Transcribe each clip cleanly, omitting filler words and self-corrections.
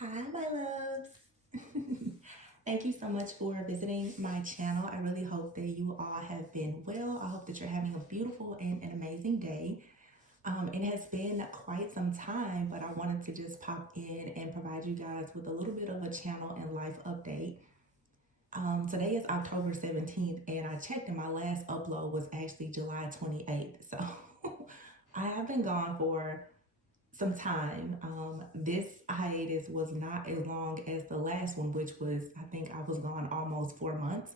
Hi, my loves. Thank you so much for visiting my channel. I really hope that you all have been well. I hope that you're having a beautiful and an amazing day. It has been quite some time, but I wanted to just pop in and provide you guys with a little bit of a channel and life update. Today is October 17th, and I checked and my last upload was actually July 28th. So I have been gone for some time. This hiatus was not as long as the last one, which was, I think I was gone almost 4 months.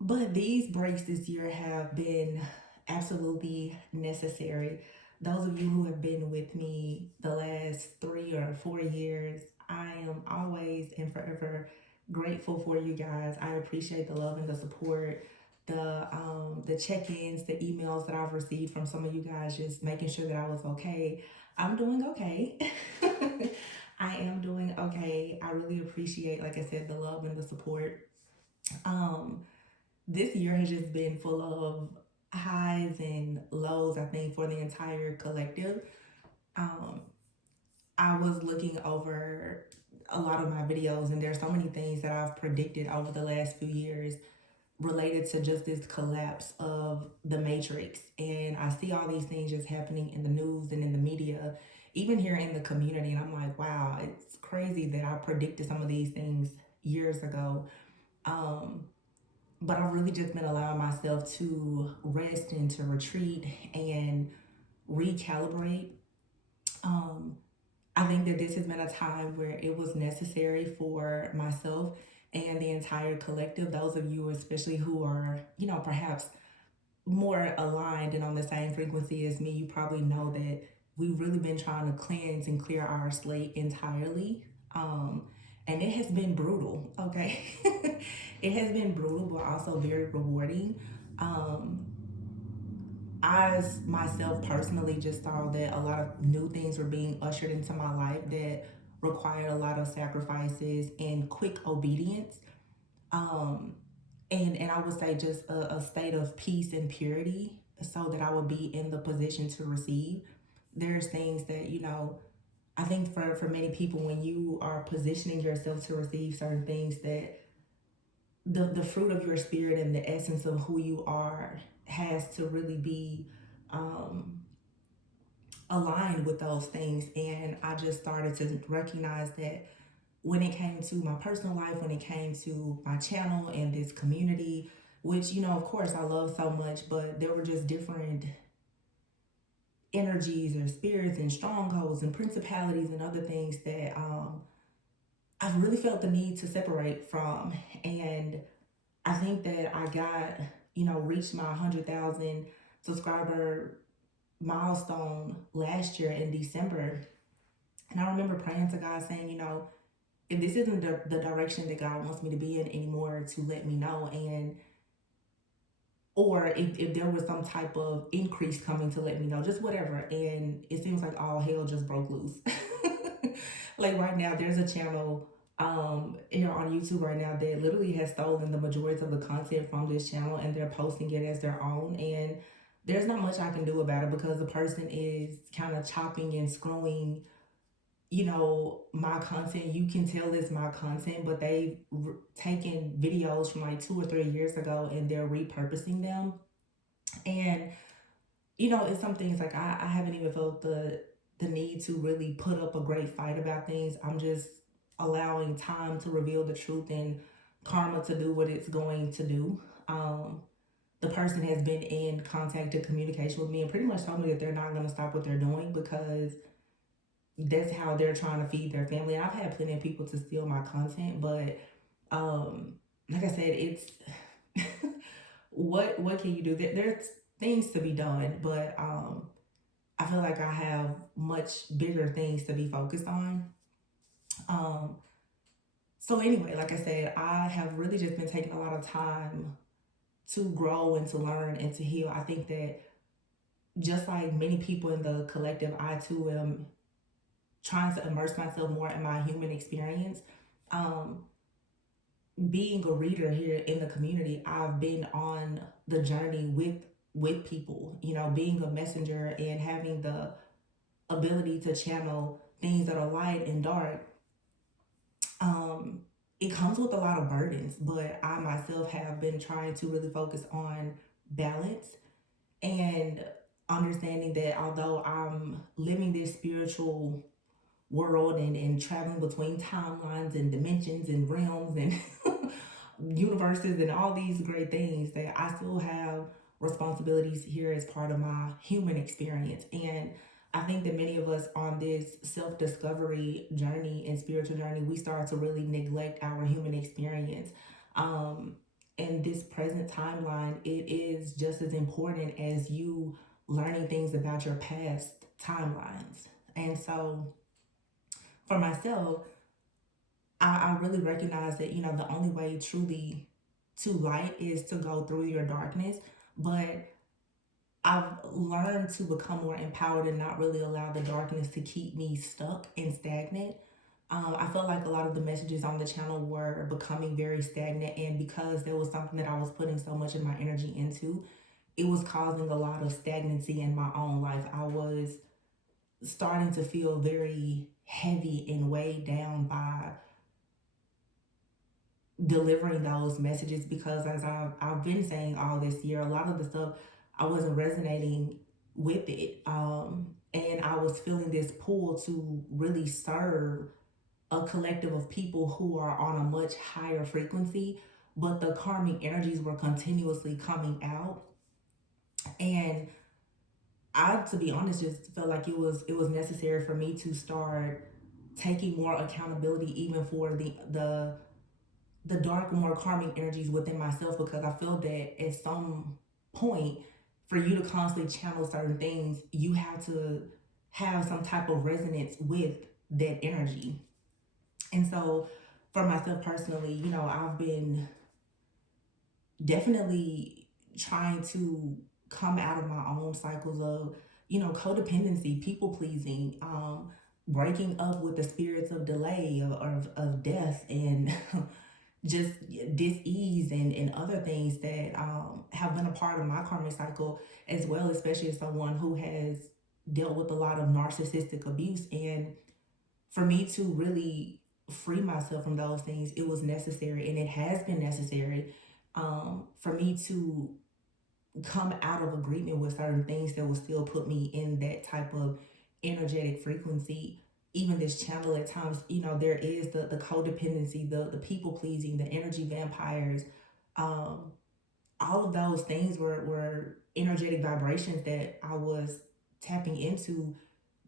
But these breaks this year have been absolutely necessary. Those of you who have been with me the last 3 or 4 years, I am always and forever grateful for you guys. I appreciate the love and the support, the check-ins, the emails that I've received from some of you guys, just making sure that I was okay. I'm doing okay. I am doing okay. I really appreciate, like I said, the love and the support. Um, this year has just been full of highs and lows, I think, for the entire collective. Um, I was looking over a lot of my videos, and there's so many things that I've predicted over the last few years related to just this collapse of the matrix. And I see all these things just happening in the news and in the media, even here in the community. And I'm like, wow, it's crazy that I predicted some of these things years ago. Um, but I've really just been allowing myself to rest and to retreat and recalibrate. Um, I think that this has been a time where it was necessary for myself and the entire collective, those of you especially who are, perhaps more aligned and on the same frequency as me, you probably know that we've really been trying to cleanse and clear our slate entirely. And it has been brutal, okay? It has been brutal, but also very rewarding. Um, I myself personally just saw that a lot of new things were being ushered into my life that required a lot of sacrifices and quick obedience. Um, and I would say just a state of peace and purity so that I would be in the position to receive. There's things that, I think for many people, when you are positioning yourself to receive certain things, that the fruit of your spirit and the essence of who you are has to really be um, aligned with those things. And I just started to recognize that when it came to my personal life, when it came to my channel and this community, which, of course I love so much, but there were just different energies or spirits and strongholds and principalities and other things that I've really felt the need to separate from. And I think that I got, reached my 100,000 subscriber milestone last year in December. And I remember praying to God saying, if this isn't the direction that God wants me to be in anymore, to let me know. And or if there was some type of increase coming, to let me know, just whatever. And it seems like all hell just broke loose. Like right now, there's a channel here on YouTube right now that literally has stolen the majority of the content from this channel, and they're posting it as their own. And there's not much I can do about it because the person is kind of chopping and screwing, my content. You can tell it's my content, but they've taken videos from like 2 or 3 years ago and they're repurposing them. And, it's some things like I haven't even felt the need to really put up a great fight about things. I'm just allowing time to reveal the truth and karma to do what it's going to do. The person has been in contact and communication with me and pretty much told me that they're not going to stop what they're doing because that's how they're trying to feed their family. And I've had plenty of people to steal my content, but like I said, it's what can you do? There's things to be done, but I feel like I have much bigger things to be focused on. Um, so anyway, like I said, I have really just been taking a lot of time to grow and to learn and to heal. I think that just like many people in the collective, I too am trying to immerse myself more in my human experience. Um, Being a reader here in the community, I've been on the journey with people, being a messenger and having the ability to channel things that are light and dark, um, it comes with a lot of burdens. But I myself have been trying to really focus on balance and understanding that although I'm living this spiritual world and traveling between timelines and dimensions and realms and universes and all these great things, that I still have responsibilities here as part of my human experience. And I think that many of us on this self-discovery journey and spiritual journey, we start to really neglect our human experience. Um, in this present timeline, it is just as important as you learning things about your past timelines. And so for myself, I really recognize that, the only way truly to light is to go through your darkness. But I've learned to become more empowered and not really allow the darkness to keep me stuck and stagnant. I felt like a lot of the messages on the channel were becoming very stagnant, and because there was something that I was putting so much of my energy into, it was causing a lot of stagnancy in my own life. I was starting to feel very heavy and weighed down by delivering those messages, because as I've been saying all this year, a lot of the stuff I wasn't resonating with it. And I was feeling this pull to really serve a collective of people who are on a much higher frequency, but the karmic energies were continuously coming out. And I, to be honest, just felt like it was necessary for me to start taking more accountability even for the dark, more karmic energies within myself, because I feel that at some point, for you to constantly channel certain things, you have to have some type of resonance with that energy. And so, for myself personally, I've been definitely trying to come out of my own cycles of, codependency, people pleasing, breaking up with the spirits of delay of death and just dis-ease and other things that have been a part of my karmic cycle as well, especially as someone who has dealt with a lot of narcissistic abuse. And for me to really free myself from those things, it was necessary, and it has been necessary for me to come out of agreement with certain things that will still put me in that type of energetic frequency. Even this channel at times, there is the codependency, the people pleasing, the energy vampires. Um, all of those things were energetic vibrations that I was tapping into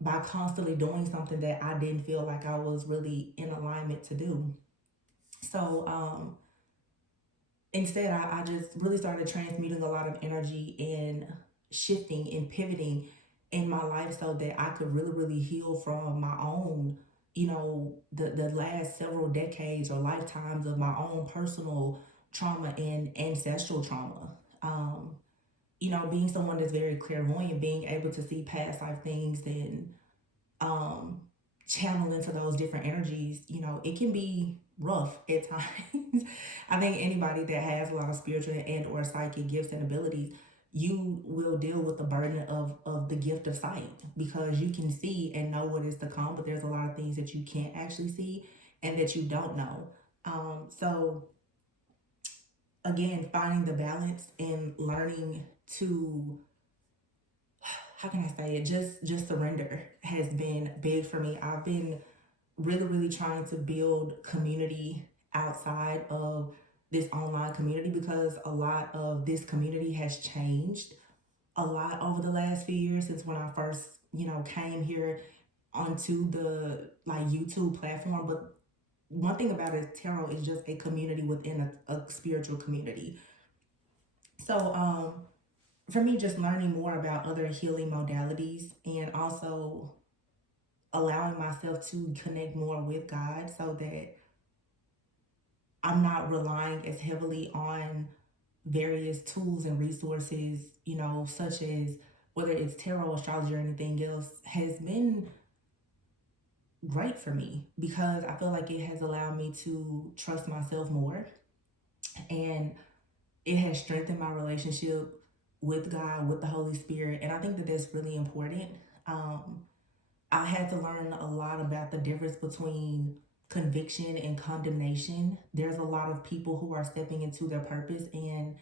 by constantly doing something that I didn't feel like I was really in alignment to do. So instead, I just really started transmuting a lot of energy and shifting and pivoting in my life so that I could really, really heal from my own, the last several decades or lifetimes of my own personal trauma and ancestral trauma. Um, being someone that's very clairvoyant, being able to see past life things and um, channel into those different energies, it can be rough at times. I think anybody that has a lot of spiritual and or psychic gifts and abilities, you will deal with the burden of the gift of sight, because you can see and know what is to come, but there's a lot of things that you can't actually see and that you don't know. So again, finding the balance and learning to, how can I say it, just surrender has been big for me. I've been really, really trying to build community outside of this online community, because a lot of this community has changed a lot over the last few years since when I first, came here onto the like YouTube platform. But one thing about it, tarot is just a community within a spiritual community. So for me, just learning more about other healing modalities and also allowing myself to connect more with God so that I'm not relying as heavily on various tools and resources, such as whether it's tarot, astrology, or anything else, has been great for me, because I feel like it has allowed me to trust myself more, and it has strengthened my relationship with God, with the Holy Spirit. And I think that that's really important. Um, I had to learn a lot about the difference between conviction and condemnation. There's a lot of people who are stepping into their purpose, and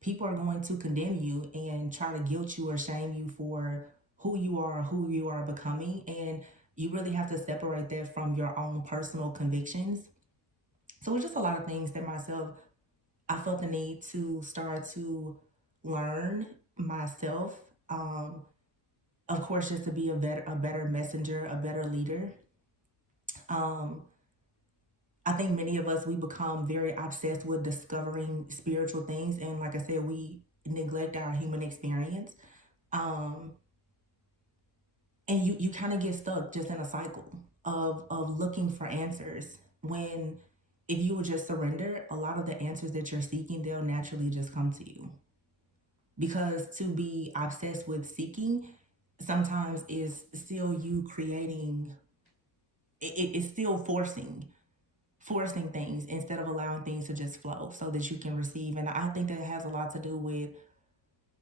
people are going to condemn you and try to guilt you or shame you for who you are becoming. And you really have to separate that from your own personal convictions. So it's just a lot of things that myself, I felt the need to start to learn myself. Um, of course, just to be a better messenger, a better leader. Um, I think many of us, we become very obsessed with discovering spiritual things, and like I said, we neglect our human experience. Um, and you kind of get stuck just in a cycle of looking for answers, when if you would just surrender, a lot of the answers that you're seeking, they'll naturally just come to you. Because to be obsessed with seeking sometimes is still you creating, it's still forcing things instead of allowing things to just flow so that you can receive. And I think that it has a lot to do with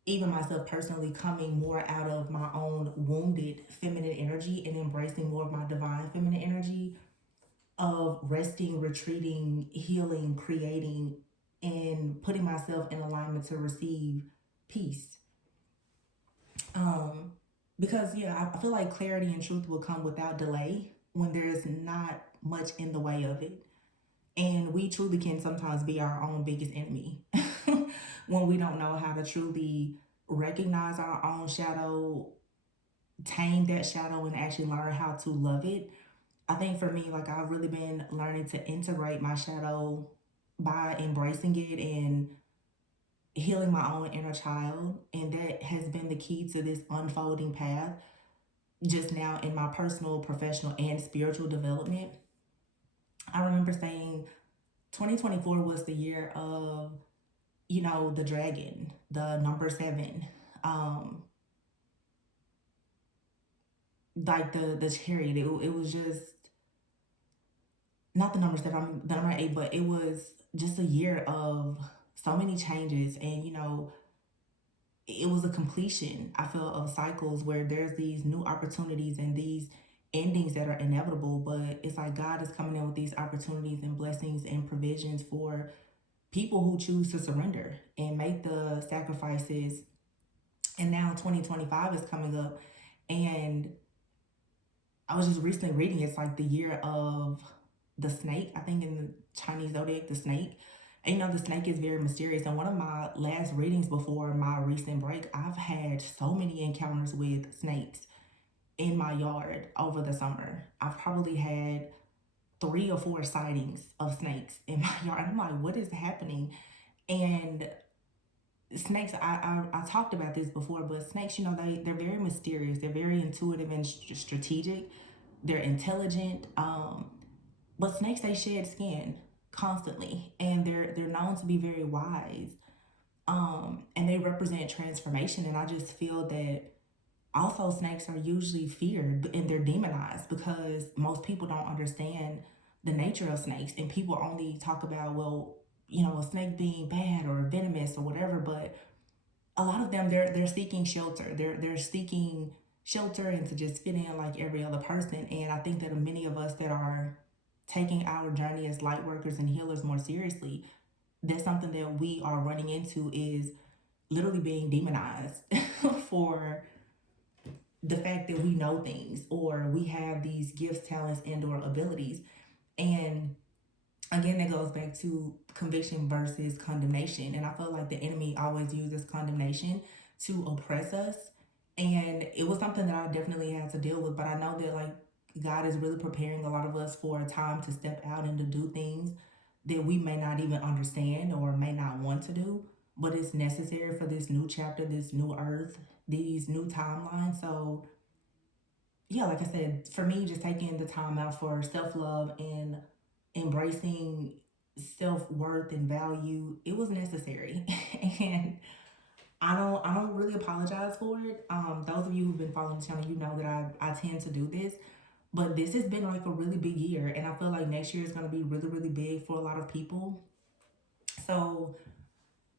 even myself personally coming more out of my own wounded feminine energy and embracing more of my divine feminine energy of resting, retreating, healing, creating, and putting myself in alignment to receive peace. Um, because yeah, I feel like clarity and truth will come without delay when there's not much in the way of it. And we truly can sometimes be our own biggest enemy when we don't know how to truly recognize our own shadow, tame that shadow, and actually learn how to love it. I think for me, like I've really been learning to integrate my shadow by embracing it and healing my own inner child. And that has been the key to this unfolding path just now in my personal, professional, and spiritual development. I remember saying 2024 was the year of, the dragon, the number seven, um, like the chariot. It was just not the number seven, the number eight, but it was just a year of so many changes. And, it was a completion, I feel, of cycles where there's these new opportunities and these endings that are inevitable. But it's like God is coming in with these opportunities and blessings and provisions for people who choose to surrender and make the sacrifices. And now 2025 is coming up, and I was just recently reading, it's like the year of the snake. I think in the Chinese zodiac, the snake. And the snake is very mysterious. And one of my last readings before my recent break, I've had so many encounters with snakes in my yard over the summer. I've probably had 3 or 4 sightings of snakes in my yard. I'm like, what is happening? And snakes, I talked about this before, but snakes, they're very mysterious. They're very intuitive and strategic. They're intelligent. But snakes, they shed skin constantly, and they're known to be very wise. And they represent transformation. And I just feel that also snakes are usually feared and they're demonized because most people don't understand the nature of snakes, and people only talk about, well, a snake being bad or venomous or whatever. But a lot of them, they're seeking shelter. They're seeking shelter and to just fit in like every other person. And I think that many of us that are taking our journey as light workers and healers more seriously, that's something that we are running into, is literally being demonized for the fact that we know things or we have these gifts, talents, and or abilities. And again, that goes back to conviction versus condemnation. And I feel like the enemy always uses condemnation to oppress us. And it was something that I definitely had to deal with. But I know that like God is really preparing a lot of us for a time to step out and to do things that we may not even understand or may not want to do. But it's necessary for this new chapter, this new earth, these new timelines. So yeah, like I said, for me, just taking the time out for self love and embracing self worth and value, it was necessary. And I don't really apologize for it. Those of you who've been following the channel, you know that I tend to do this. But this has been like a really big year, and I feel like next year is gonna be really, really big for a lot of people. So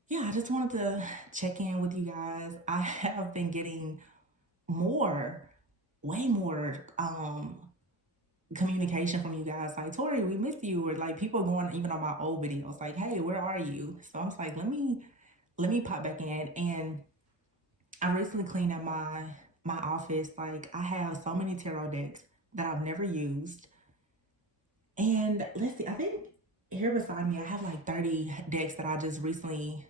yeah, I just wanted to check in with you guys. I have been getting more way more communication from you guys, like, Tori, we miss you, or like people going even on my old videos like, hey, where are you? So I was like, let me pop back in. And I recently cleaned up my office. Like, I have so many tarot decks that I've never used. And let's see, I think here beside me I have like 30 decks that I just recently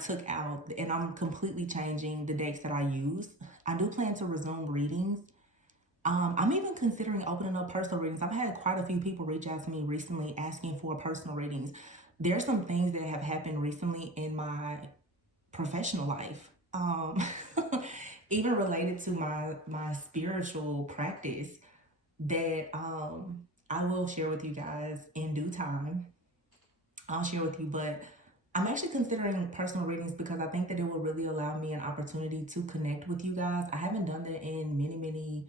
took out, and I'm completely changing the decks that I use. I do plan to resume readings. I'm even considering opening up personal readings. I've had quite a few people reach out to me recently asking for personal readings. There's some things that have happened recently in my professional life, even related to my spiritual practice, that I will share with you guys in due time. I'll share with you, but I'm actually considering personal readings because I think that it will really allow me an opportunity to connect with you guys. I haven't done that in many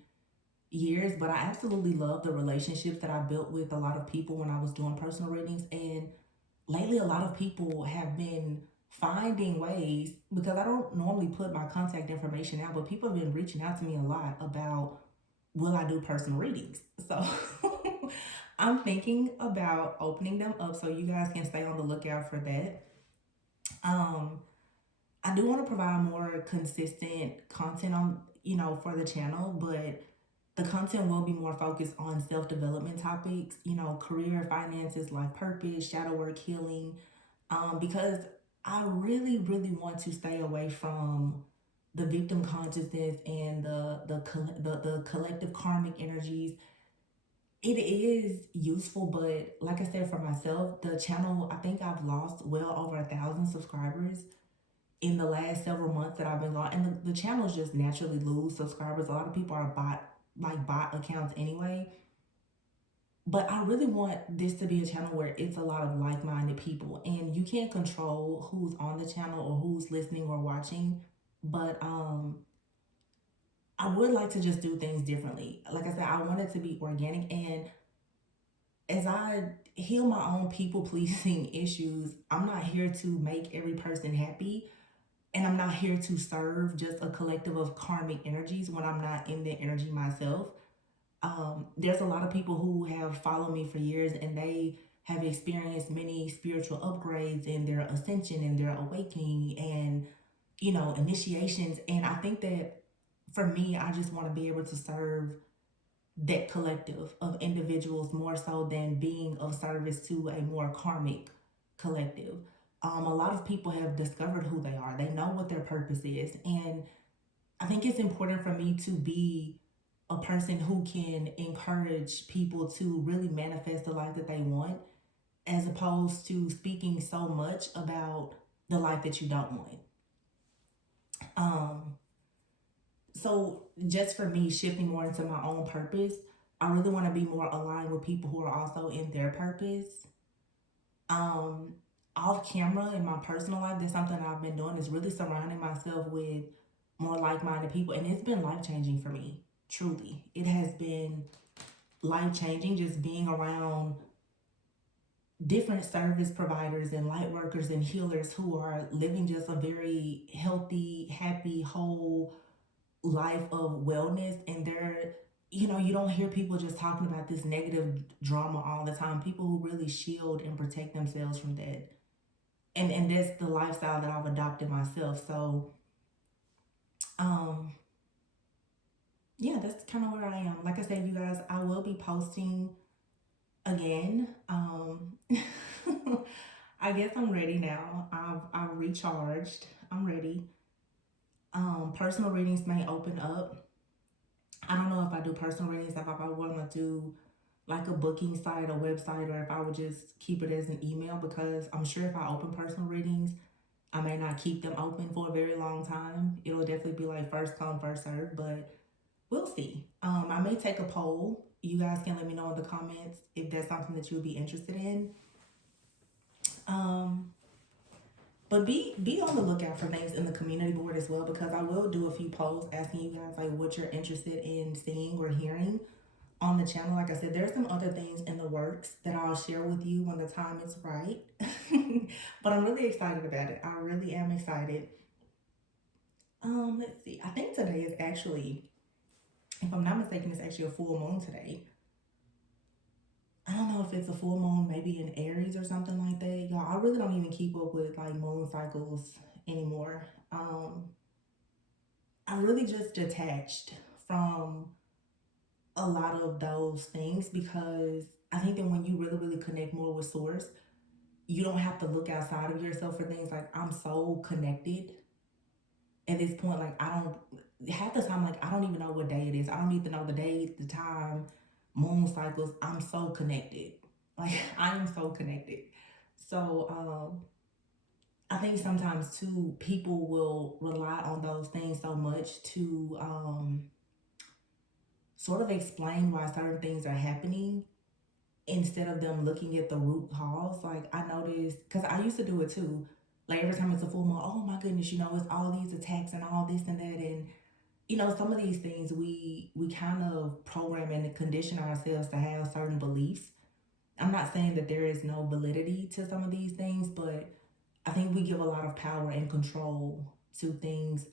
years, but I absolutely love the relationships that I built with a lot of people when I was doing personal readings. And lately, a lot of people have been finding ways, because I don't normally put my contact information out, but people have been reaching out to me a lot about, will I do personal readings? So I'm thinking about opening them up, so you guys can stay on the lookout for that. Um, I do want to provide more consistent content on, for the channel, but the content will be more focused on self-development topics, career, finances, life purpose, shadow work, healing, because I really want to stay away from the victim consciousness and the collective karmic energies. It is useful, but like I said, for myself, the channel, I think I've lost well over 1,000 subscribers in the last several months that I've been gone. And the channels just naturally lose subscribers. A lot of people are bot accounts anyway. But I really want this to be a channel where it's a lot of like-minded people, and you can't control who's on the channel or who's listening or watching. But I would like to just do things differently. Like I said, I want it to be organic, and as I heal my own people pleasing issues, I'm not here to make every person happy. And I'm not here to serve just a collective of karmic energies when I'm not in the energy myself. There's a lot of people who have followed me for years, and they have experienced many spiritual upgrades in their ascension and their awakening and, initiations. And I think that for me, I just want to be able to serve that collective of individuals more so than being of service to a more karmic collective. A lot of people have discovered who they are. They know what their purpose is. And I think it's important for me to be a person who can encourage people to really manifest the life that they want, as opposed to speaking so much about the life that you don't want. So just for me, shifting more into my own purpose, I really want to be more aligned with people who are also in their purpose. Off camera in my personal life, that's something I've been doing, is really surrounding myself with more like-minded people. And it's been life-changing for me. Truly. It has been life-changing just being around different service providers and light workers and healers who are living just a very healthy, happy, whole life of wellness. And they're, you don't hear people just talking about this negative drama all the time. People who really shield and protect themselves from that. And that's the lifestyle that I've adopted myself. So yeah, that's kind of where I am. Like I said, you guys, I will be posting again. I guess I'm ready now. I've recharged. I'm ready. Personal readings may open up. I don't know if I do personal readings, if I want to do like a booking site, a website, or if I would just keep it as an email, because I'm sure if I open personal readings, I may not keep them open for a very long time. It'll definitely be like first come, first serve, but we'll see. I may take a poll. You guys can let me know in the comments if that's something that you would be interested in. But be on the lookout for things in the community board as well, because I will do a few polls asking you guys like what you're interested in seeing or hearing on the channel. Like I said, there's some other things in the works that I'll share with you when the time is right. But I'm really excited about it. I really am excited. Let's see. I think today is actually If I'm not mistaken, it's actually a full moon today. I don't know if it's a full moon, maybe in Aries or something like that. Y'all, I really don't even keep up with like moon cycles anymore. I really just detached from a lot of those things because I think that when you really, really connect more with source, you don't have to look outside of yourself for things. Like, I'm so connected at this point. Like, I don't, half the time, like, I don't even know what day it is. I don't even know the day, the time, moon cycles. I'm so connected. Like, I am so connected. So, I think sometimes too, people will rely on those things so much to sort of explain why certain things are happening instead of them looking at the root cause. Like, I noticed, because I used to do it too. Like, every time it's a full moon, oh my goodness, it's all these attacks and all this and that. And, some of these things we kind of program and condition ourselves to have certain beliefs. I'm not saying that there is no validity to some of these things, but I think we give a lot of power and control to things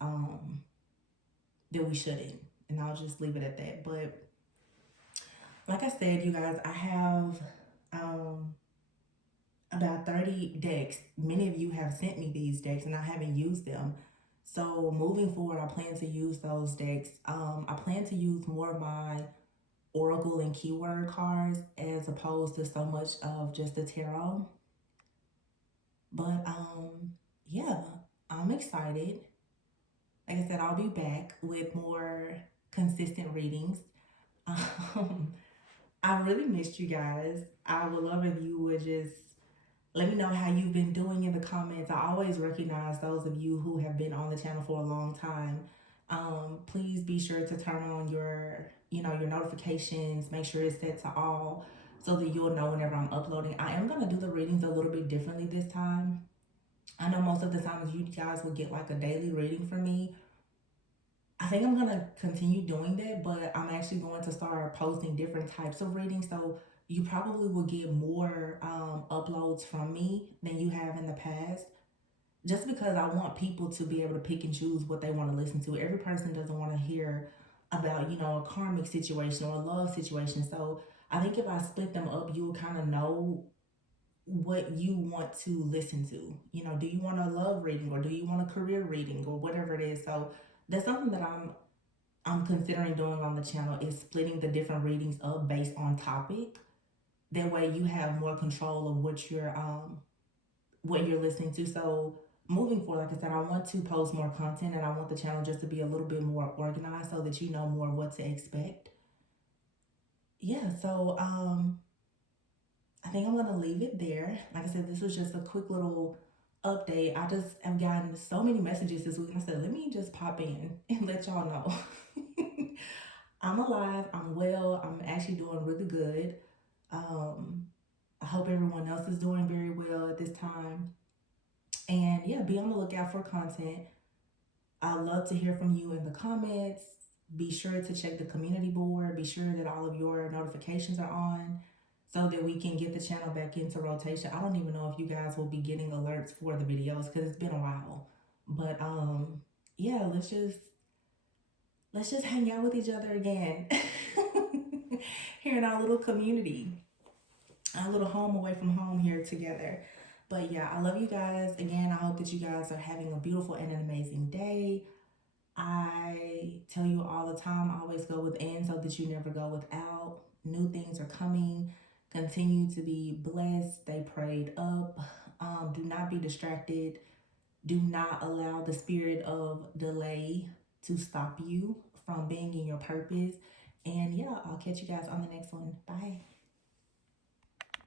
that we shouldn't. And I'll just leave it at that. But like I said, you guys, I have um, about 30 decks. Many of you have sent me these decks and I haven't used them. So moving forward, I plan to use those decks. I plan to use more of my oracle and keyword cards as opposed to so much of just the tarot. But yeah, I'm excited. Like I said, I'll be back with more consistent readings. Um, I really missed you guys. I would love if you would just let me know how you've been doing in the comments. I always recognize those of you who have been on the channel for a long time. Please be sure to turn on your notifications. Make sure it's set to all so that you'll know whenever I'm uploading. I am going to do the readings a little bit differently this time. I know most of the times you guys will get like a daily reading from me. I think I'm going to continue doing that, but I'm actually going to start posting different types of readings. So you probably will get more uploads from me than you have in the past. Just because I want people to be able to pick and choose what they want to listen to. Every person doesn't want to hear about, a karmic situation or a love situation. So I think if I split them up, you'll kind of know what you want to listen to. Do you want a love reading or do you want a career reading or whatever it is? So that's something that I'm considering doing on the channel, is splitting the different readings up based on topic. That way you have more control of what you're listening to. So moving forward, like I said, I want to post more content and I want the channel just to be a little bit more organized so that you know more what to expect. Yeah, so I think I'm gonna leave it there. Like I said, this was just a quick little update. I just have gotten so many messages this week and I said, let me just pop in and let y'all know. I'm alive, I'm well, I'm actually doing really good. I hope everyone else is doing very well at this time. And yeah, be on the lookout for content. I'd love to hear from you in the comments. Be sure to check the community board. Be sure that all of your notifications are on so that we can get the channel back into rotation. I don't even know if you guys will be getting alerts for the videos because it's been a while. But yeah, let's just hang out with each other again here in our little community, our little home away from home here together. But yeah, I love you guys. Again, I hope that you guys are having a beautiful and an amazing day. I tell you all the time, always go within so that you never go without. New things are coming. Continue to be blessed. Stay prayed up. Do not be distracted. Do not allow the spirit of delay to stop you from being in your purpose. And yeah, I'll catch you guys on the next one. Bye.